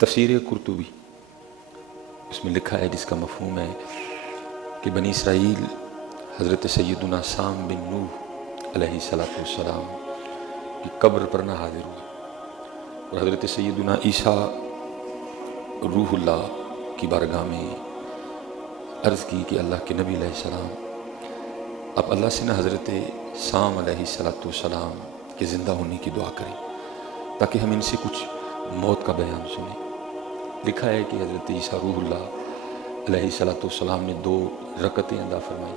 تفسیر قرطبی اس میں لکھا ہے، جس کا مفہوم ہے کہ بنی اسرائیل حضرت سیدنا سام بن نوح علیہ السلام کی قبر پر نہ حاضر ہوئے، اور حضرت سیدنا عیسیٰ روح اللہ کی بارگاہ میں عرض کی کہ اللہ کے نبی علیہ السلام، آپ اللہ سے نہ حضرت سام علیہ السلام کے زندہ ہونے کی دعا کریں تاکہ ہم ان سے کچھ موت کا بیان سنیں۔ لکھا ہے کہ حضرت عیسیٰ روح اللہ علیہ السلام نے 2 رکعتیں ادا فرمائیں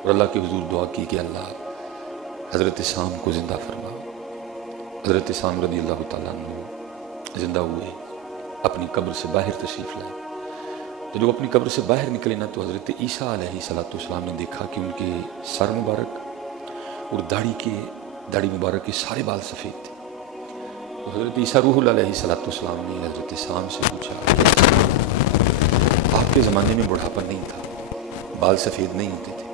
اور اللہ کے حضور دعا کی کہ اللہ حضرت سام کو زندہ فرما۔ حضرت سام رضی اللہ تعالیٰ عنہ زندہ ہوئے، اپنی قبر سے باہر تشریف لائے۔ تو جب اپنی قبر سے باہر نکلے نا، تو حضرت عیسیٰ علیہ السلام نے دیکھا کہ ان کے سر مبارک اور داڑھی مبارک کے سارے بال سفید تھے۔ تو حضرت عیسیٰ روح اللہ علیہ السلام نے حضرت سام سے پوچھا، آپ کے زمانے میں بڑھاپا نہیں تھا، بال سفید نہیں ہوتے تھے،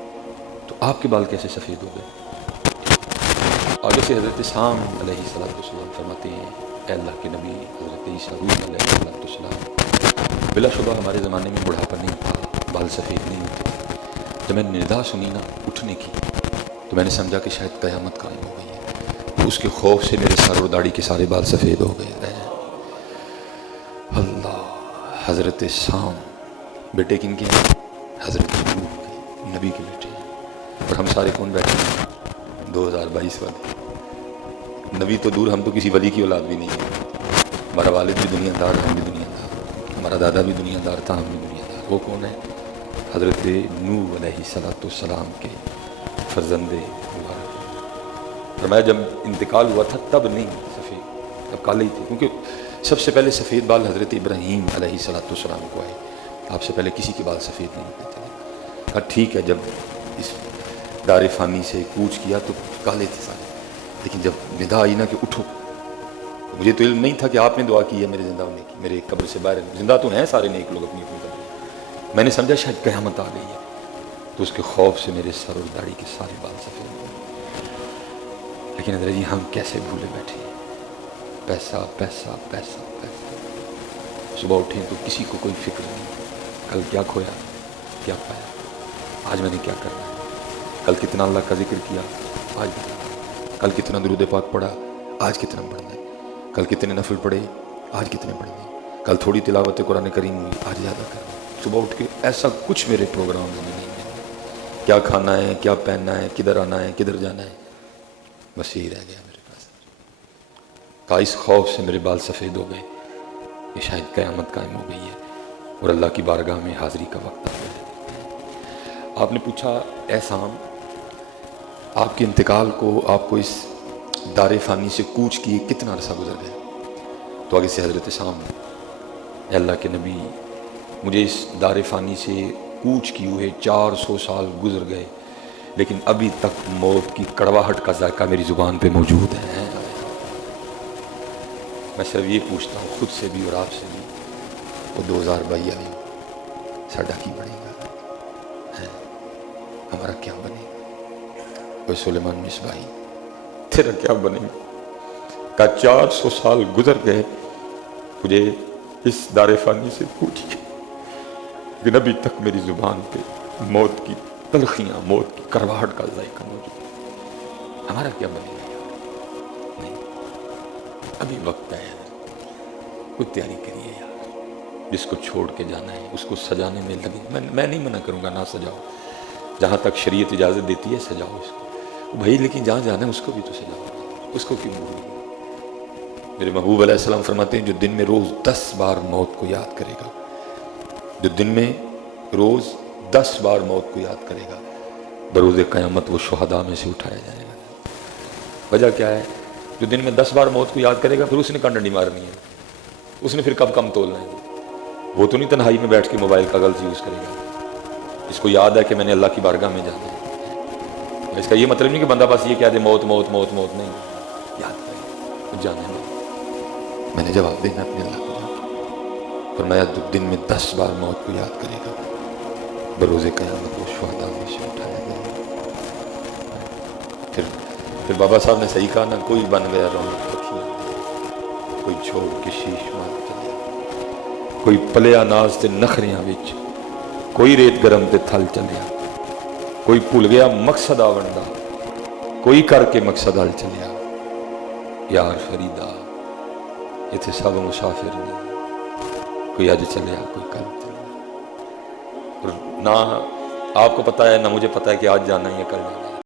تو آپ کے بال کیسے سفید ہو گئے؟ آگے سے حضرت سام علیہ السلام فرماتے ہیں، اے اللہ کے نبی حضرت عیسیٰ روح علیہ السلام، بلا شبہ ہمارے زمانے میں بڑھاپا نہیں تھا، بال سفید نہیں ہوتے تھے۔ جب میں نے ندا سنی نا اٹھنے کی، تو میں نے سمجھا کہ شاید قیامت قائم ہو گئی ہے۔ اس کے خوف سے میرے سر اور داڑھی کے سارے بال سفید ہو گئے۔ اللہ، حضرت سام بیٹے کن کے ہیں؟ حضرت نوح کے، نبی کے بیٹے ہیں۔ اور ہم سارے کون بیٹھے ہیں؟ 2022 والے۔ نبی تو دور، ہم تو کسی ولی کی اولاد بھی نہیں ہے۔ ہمارا والد بھی دنیا دار، ہم بھی دنیا دار، ہمارا دادا بھی دنیا دار تھا، ہم بھی دنیا دار۔ وہ کون ہے؟ حضرت نوح علیہ السلام کے فرزند مبارک۔ فرمایا جب انتقال ہوا تھا تب نہیں سفید، تب کالے ہی تھے، کیونکہ سب سے پہلے سفید بال حضرت ابراہیم علیہ السلام کو آئے، آپ سے پہلے کسی کے بال سفید نہیں ہوتے تھے۔ کہا ٹھیک ہے، جب اس دار فانی سے کوچ کیا تو کالے تھے سارے، لیکن جب ندا آئی نا کہ اٹھو، مجھے تو علم نہیں تھا کہ آپ نے دعا کی ہے میرے زندہ ہونے کی، میرے قبر سے باہر زندہ تو ہیں سارے نیک لوگ اپنی اپنی قبر، میں نے سمجھا شاید قیامت آ گئی ہے، تو اس کے خوف سے میرے سر اور داڑھی کے سارے بال سفید ہو گئے۔ لیکن حضرت جی ہم کیسے بھولے بیٹھے ہیں، پیسہ پیسہ پیسہ پیسہ، صبح اٹھیں تو کسی کو کوئی فکر نہیں، کل کیا کھویا کیا پایا، آج میں نے کیا کرنا ہے، کل کتنا اللہ کا ذکر کیا، آج کتنا، کل کتنا درود پاک پڑھا، آج کتنا پڑھنا ہے، کل کتنے نفل پڑھے، آج کتنے پڑھنے ہیں، کل تھوڑی تلاوت قرآن کریم ہوئی، آج زیادہ کرنا۔ صبح اٹھ کے ایسا کچھ میرے پروگرام میں نہیں ہے، کیا کھانا ہے، کیا پہننا ہے، کدھر آنا ہے، کدھر جانا ہے، بس یہی رہ گیا میرے پاس۔ کا اس خوف سے میرے بال سفید ہو گئے کہ شاید قیامت قائم ہو گئی ہے اور اللہ کی بارگاہ میں حاضری کا وقت آ گیا۔ آپ نے پوچھا، اے سام، آپ کے انتقال کو، آپ کو اس دار فانی سے کوچ کیے کتنا عرصہ گزر گیا؟ تو آگے سے حضرت سام، اے اللہ کے نبی، مجھے اس دار فانی سے کوچ کیے ہوئے 400 سال گزر گئے، لیکن ابھی تک موت کی کڑواہٹ کا ذائقہ میری زبان پہ موجود ہے۔ میں صرف یہ پوچھتا ہوں خود سے بھی اور آپ سے بھی، وہ 2022 آئی، ساڈا کی بنے گا، ہمارا کیا بنے گا؟ وہ سلیمان مصباحی، تیرا کیا بنے گا؟ کہا 400 سال گزر گئے مجھے اس دار فانی سے کوچ کے، لیکن ابھی تک میری زبان پہ موت کی تلخیاں، موت کی کڑواہٹ کا ذائقہ موجود ہے، ہمارا کیا بنے گا؟ نہیں، ابھی وقت ہے، کوئی تیاری کریے یار، جس کو چھوڑ کے جانا ہے اس کو سجانے میں لگے۔ میں نہیں منع کروں گا، نہ سجاؤ، جہاں تک شریعت اجازت دیتی ہے سجاؤ اس کو بھائی، لیکن جہاں جانا ہے اس کو بھی تو سجاؤ، اس کو کیوں بھولو؟ میرے محبوب علیہ السلام فرماتے ہیں، جو دن میں روز 10 بار موت کو یاد کرے گا، جو دن میں روز 10 بار موت کو یاد کرے گا، بروز قیامت وہ شہداء میں سے اٹھایا جائے گا۔ وجہ کیا ہے؟ جو دن میں 10 بار موت کو یاد کرے گا، پھر اس نے کنڈنی مارنی ہے، اس نے پھر کب کم تولنا ہے؟ وہ تو نہیں تنہائی میں بیٹھ کے موبائل کا غلط یوز کرے گا، اس کو یاد ہے کہ میں نے اللہ کی بارگاہ میں جانا ہے۔ اس کا یہ مطلب نہیں کہ بندہ بس یہ کہہ دے موت موت موت موت، نہیں، یاد کرے جانے میں، میں نے جواب دینا اپنے اللہ کو۔ فرمایا جو دن میں 10 بار موت کو یاد کرے گا، بروز قیامت وہ شہداء میں سے اٹھایا جائے گا۔ پھر بابا صاحب نے صحیح کہا نا، کوئی بن گیا رونق رکھی، کوئی چھوڑ کے شیش مار چلے۔ کوئی پلیا ناز تے نخریاں وچ، کوئی ریت گرم تے تھل چلیا، کوئی بھول گیا مقصد آون دا، کوئی کر کے مقصد حل چلیا۔ یار فریدا اتنے سب مسافر نہیں، کوئی اج چلیا کوئی کل چلیا، اور نہ آپ کو پتہ ہے نہ مجھے پتہ ہے کہ آج جانا ہی ہے کل جانا ہے۔